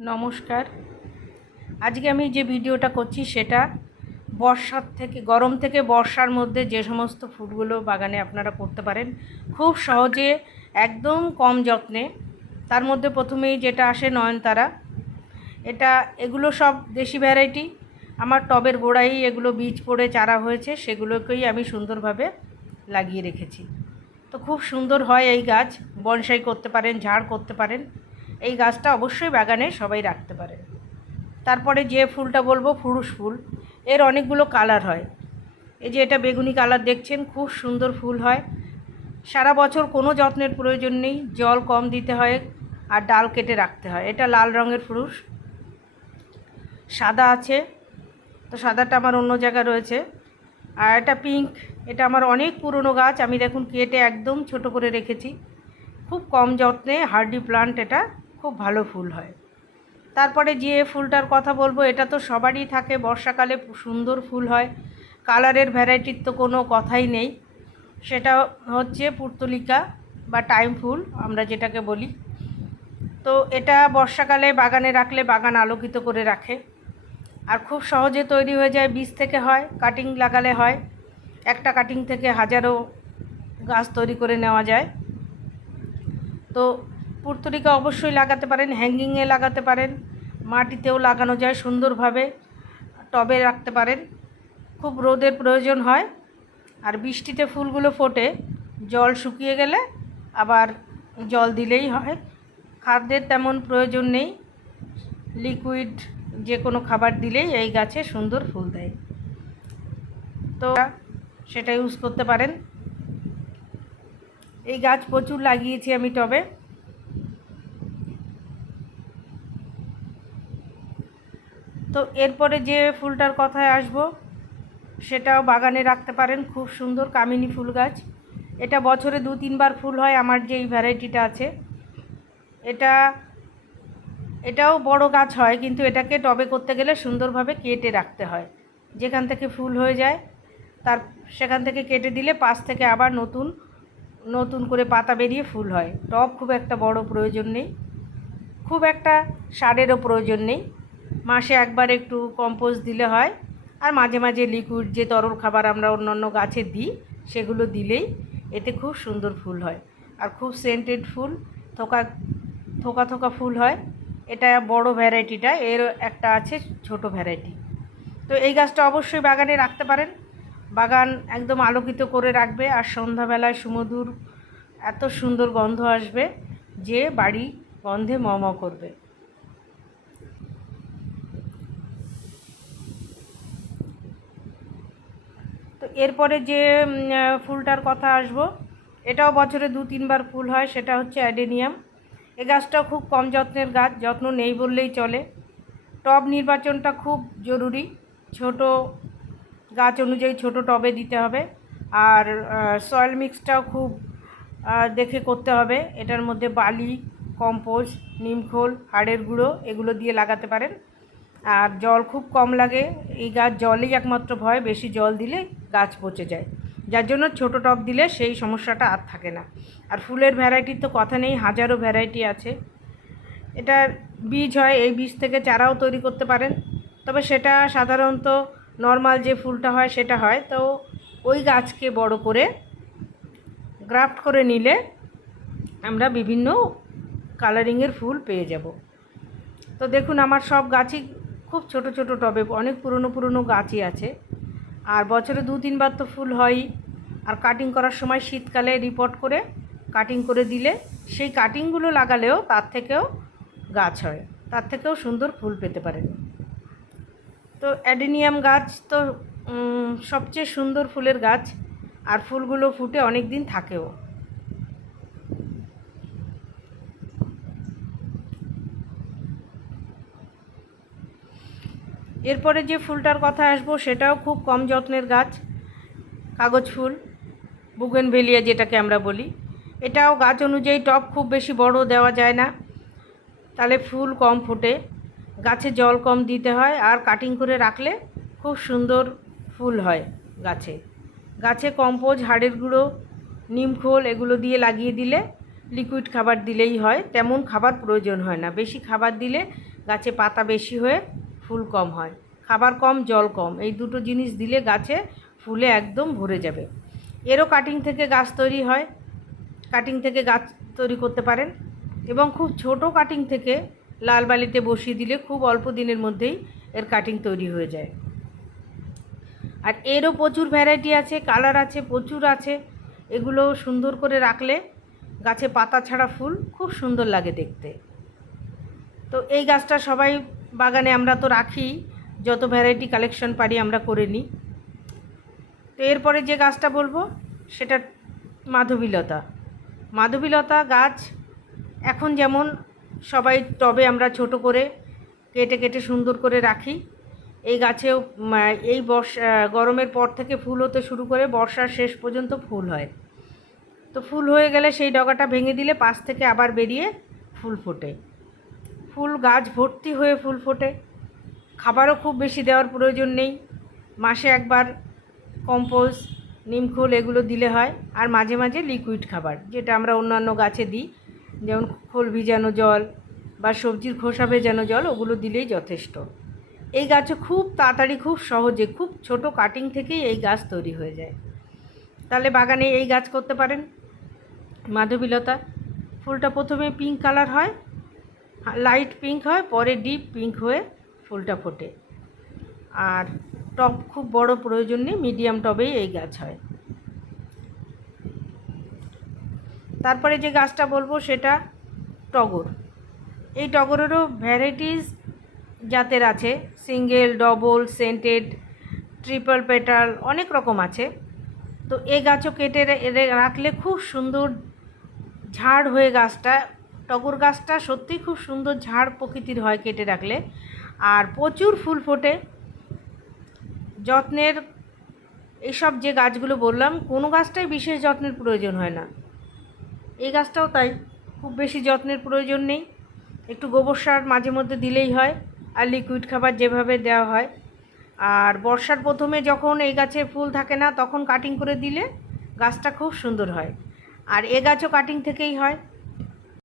নমস্কার। আজকে আমি যে ভিডিওটা করছি সেটা বর্ষার থেকে, গরম থেকে বর্ষার মধ্যে যে সমস্ত ফুলগুলো বাগানে আপনারা করতে পারেন, খুব সহজে, একদম কম যত্নে। তার মধ্যে প্রথমেই যেটা আসে নয়নতারা। এটা, এগুলো সব দেশি ভ্যারাইটি। আমার টবের গোড়ায় এগুলো বীজ পড়ে, চারা হয়েছে, সেগুলোকেই আমি সুন্দরভাবে লাগিয়ে রেখেছি। তো খুব সুন্দর হয় এই গাছ। বনসাই করতে পারেন, ঝাড় করতে পারেন। এই গাছটা অবশ্যই বাগানে সবাই রাখতে পারে। তারপরে যে ফুলটা বলব, ফুরুষ ফুল। এর অনেকগুলো কালার হয়। এই যে এটা বেগুনি কালার দেখছেন, খুব সুন্দর ফুল হয়। সারা বছর কোনো যত্নের প্রয়োজন নেই, জল কম দিতে হয় আর ডাল কেটে রাখতে হয়। এটা লাল রঙের ফুরুষ। সাদা আছে, তো সাদাটা আমার অন্য জায়গায় রয়েছে। আর এটা পিঙ্ক, এটা আমার অনেক পুরনো গাছ। আমি দেখুন কেটে একদম ছোট করে রেখেছি। খুব কম যত্নে হার্ডি প্লান্ট এটা খুব ভালো ফুল হয়। তারপরে যে ফুলটার কথা বলব, এটা তো সবারই থাকে। বর্ষাকালে সুন্দর ফুল হয়। কালারের ভ্যারাইটির তো কোনো কথাই নেই। সেটা হচ্ছে পুর্তলিকা বা টাইম ফুল, আমরা যেটাকে বলি। তো এটা বর্ষাকালে বাগানে রাখলে বাগান আলোকিত করে রাখে। আর খুব সহজে তৈরি হয়ে যায়, বীজ থেকে হয়, কাটিং লাগালে হয়। একটা কাটিং থেকে হাজারো গাছ তৈরি করে নেওয়া যায়। তো পুর্তরিকা অবশ্যই লাগাতে পারেন হ্যাঙ্গিংয়ে লাগাতে পারেন, মাটিতেও লাগানো যায় সুন্দরভাবে টবে রাখতে পারেন। খুব রোদের প্রয়োজন হয়। আর বৃষ্টিতে ফুলগুলো ফোটে, জল শুকিয়ে গেলে আবার জল দিলেই হয়। খাদ্যের তেমন প্রয়োজন নেই। লিকুইড যে কোনো খাবার দিলেই এই গাছে সুন্দর ফুল দেয়। তো সেটা ইউজ করতে পারেন। এই গাছ প্রচুর লাগিয়েছি আমি টবে তো এরপরে যে ফুলটার কথায় আসব, সেটাও বাগানে রাখতে পারেন। খুব সুন্দর কামিনী ফুল গাছ। এটা বছরে দু তিনবার ফুল হয়, আমার যে এই ভ্যারাইটিটা আছে। এটা, এটাও বড় গাছ হয়, কিন্তু এটাকে টবে করতে গেলে সুন্দরভাবে কেটে রাখতে হয়। যেখান থেকে ফুল হয়ে যায়, তার, সেখান থেকে কেটে দিলে পাশ থেকে আবার নতুন নতুন করে পাতা বেরিয়ে ফুল হয়। টব খুব একটা বড় প্রয়োজন নেই। খুব একটা সারেরও প্রয়োজন নেই। মাসে একবার একটু কম্পোস্ট দিলে হয়। আর মাঝে মাঝে লিকুইড যে তরল খাবার আমরা অন্যান্য গাছে দিই, সেগুলো দিলেই এতে খুব সুন্দর ফুল হয়। আর খুব সেন্টেড ফুল, থোকা থোকা থোকা ফুল হয়। এটা বড় ভ্যারাইটিটা, এর একটা আছে ছোট ভ্যারাইটি। তো এই গাছটা অবশ্যই বাগানে রাখতে পারেন। বাগান একদম আলোকিত করে রাখবে আর সন্ধ্যাবেলায় সুমধুর এত সুন্দর গন্ধ আসবে যে বাড়ি গন্ধে ম করবে। এরপরে যে ফুলটার কথা আসব, এটাও বছরে দু তিনবার ফুল হয়, সেটা হচ্ছে অ্যাডেনিয়াম। এ গাছটাও খুব কম যত্নের গাছ, যত্ন নেই বললেই চলে। টব নির্বাচনটা খুব জরুরি, ছোট গাছ অনুযায়ী ছোট টবে দিতে হবে। আর সয়েল মিক্সটাও খুব দেখে করতে হবে। এটার মধ্যে বালি, কম্পোস্ট নিমখোল হাড়ের গুঁড়ো এগুলো দিয়ে লাগাতে পারেন। আর জল খুব কম লাগে। এই গাছ জলেই একমাত্র ভয়, বেশি জল দিলে গাছ পচে যায়। যার জন্য ছোট টব দিলে সেই সমস্যাটা আর থাকে না। আর ফুলের ভ্যারাইটির তো কথা নেই, হাজারো ভ্যারাইটি আছে। এটা বীজ হয়, এই বীজ থেকে চারাও তৈরি করতে পারেন। তবে সেটা সাধারণত নর্মাল যে ফুলটা হয় সেটা হয়। তো ওই গাছকে বড় করে গ্রাফট করে নিলে আমরা বিভিন্ন কালারিংয়ের ফুল পেয়ে যাব। তো দেখুন, আমার সব গাছই খুব ছোট ছোট টবে, অনেক পুরনো পুরনো গাছই আছে। আর বছরে দু তিনবার তো ফুল হয়ই। আর কাটিং করার সময় শীতকালে রিপোর্ট করে কাটিং করে দিলে সেই কাটিংগুলো লাগালেও তার থেকেও গাছ হয়। তার থেকেও সুন্দর ফুল পেতে পারেন তো অ্যাডেনিয়াম গাছ তো সবচেয়ে সুন্দর ফুলের গাছ। আর ফুলগুলো ফুটে অনেক দিন থাকেও। এরপরে যে ফুলটার কথা আসব, সেটাও খুব কম যত্নের গাছ। কাগজ ফুল, বুগেনভেলিয়া যেটাকে আমরা বলি। এটাও গাছ অনুযায়ী টপ খুব বেশি বড় দেওয়া যায় না। তাহলে ফুল কম ফোটে। গাছে জল কম দিতে হয় আর কাটিং করে রাখলে খুব সুন্দর ফুল হয় গাছে। গাছে কম্পোজ, হাড়ের গুঁড়ো নিমখোল এগুলো দিয়ে লাগিয়ে দিলে লিকুইড খাবার দিলেই হয়। তেমন খাবার প্রয়োজন হয় না। বেশি খাবার দিলে গাছে পাতা বেশি হয়ে ফুল কম হয়। খাবার কম, জল কম। এই দুটো জিনিস দিলে গাছে ফুলে একদম ভরে যাবে। এরও কাটিং থেকে গাছ তৈরি হয়। কাটিং থেকে গাছ তৈরি করতে পারেন। এবং খুব ছোট কাটিং থেকে লাল বালিতে বসিয়ে দিলে খুব অল্প দিনের মধ্যেই এর কাটিং তৈরি হয়ে যায়। আর এরও প্রচুর ভ্যারাইটি আছে কালার আছে, প্রচুর আছে। এগুলো সুন্দর করে রাখলে গাছে পাতা ছাড়া ফুল খুব সুন্দর লাগে দেখতে। তো এই গাছটা সবাই বাগানে আমরা তো রাখি, যত ভ্যারাইটি কালেকশন পারি আমরা করে নিই। তো এরপরে যে গাছটা বলব, সেটা মাধবীলতা। মাধবীলতা গাছ এখন যেমন সবাই টবে আমরা ছোট করে কেটে কেটে সুন্দর করে রাখি, এই গাছেও এই বর্ষা গরমের পর থেকে ফুল হতে শুরু করে বর্ষার শেষ পর্যন্ত ফুল হয়। তো ফুল হয়ে গেলে সেই ডগাটা ভেঙে দিলে পাশ থেকে আবার বেরিয়ে ফুল ফোটে। ফুল গাছ ভর্তি হয়ে ফুল ফোটে। খাবারও খুব বেশি দেওয়ার প্রয়োজন নেই। মাসে একবার কম্পোস্ট নিমখোল এগুলো দিলে হয়। আর মাঝে মাঝে লিকুইড খাবার, যেটা আমরা অন্যান্য গাছে দিই। যেমন খোল ভিজানো জল বা সবজির খোসা ভেজানো জল, ওগুলো দিলেই যথেষ্ট। এই গাছে খুব তাড়াতাড়ি, খুব সহজে, খুব ছোট কাটিং থেকেই এই গাছ তৈরি হয়ে যায়। তাহলে বাগানে এই গাছ করতে পারেন। মাধবীলতা, ফুলটা প্রথমে পিঙ্ক কালার হয়। লাইট পিঙ্ক হয়, পরে ডিপ পিঙ্ক হয়ে ফুলটা ফোটে। আর টব খুব বড় প্রয়োজন নেই, মিডিয়াম টবেই এই গাছ হয়। তারপরে যে গাছটা বলব সেটা টগর। এই টগরেরও ভ্যারাইটিস জাতের আছে, single, double, scented, triple petal, অনেক রকম আছে। তো এই গাছও কেটে রাখলে খুব সুন্দর ঝাড় হয়ে গাছটা টগর গাছটা সত্যিই খুব সুন্দর ঝাড় প্রকৃতির হয় কেটে রাখলে। আর প্রচুর ফুল ফোটে। যত্নের এইসব যে গাছগুলো বললাম, কোনো গাছটাই বিশেষ যত্নের প্রয়োজন হয় না। এই গাছটাও তাই, খুব বেশি যত্নের প্রয়োজন নেই। একটু গোবর সার মাঝে মধ্যে দিলেই হয়, আর লিকুইড খাবার যেভাবে দেওয়া হয়। আর বর্ষার প্রথমে যখন এই গাছে ফুল থাকে না, তখন কাটিং করে দিলে গাছটা খুব সুন্দর হয়। আর এ গাছও কাটিং থেকেই হয়।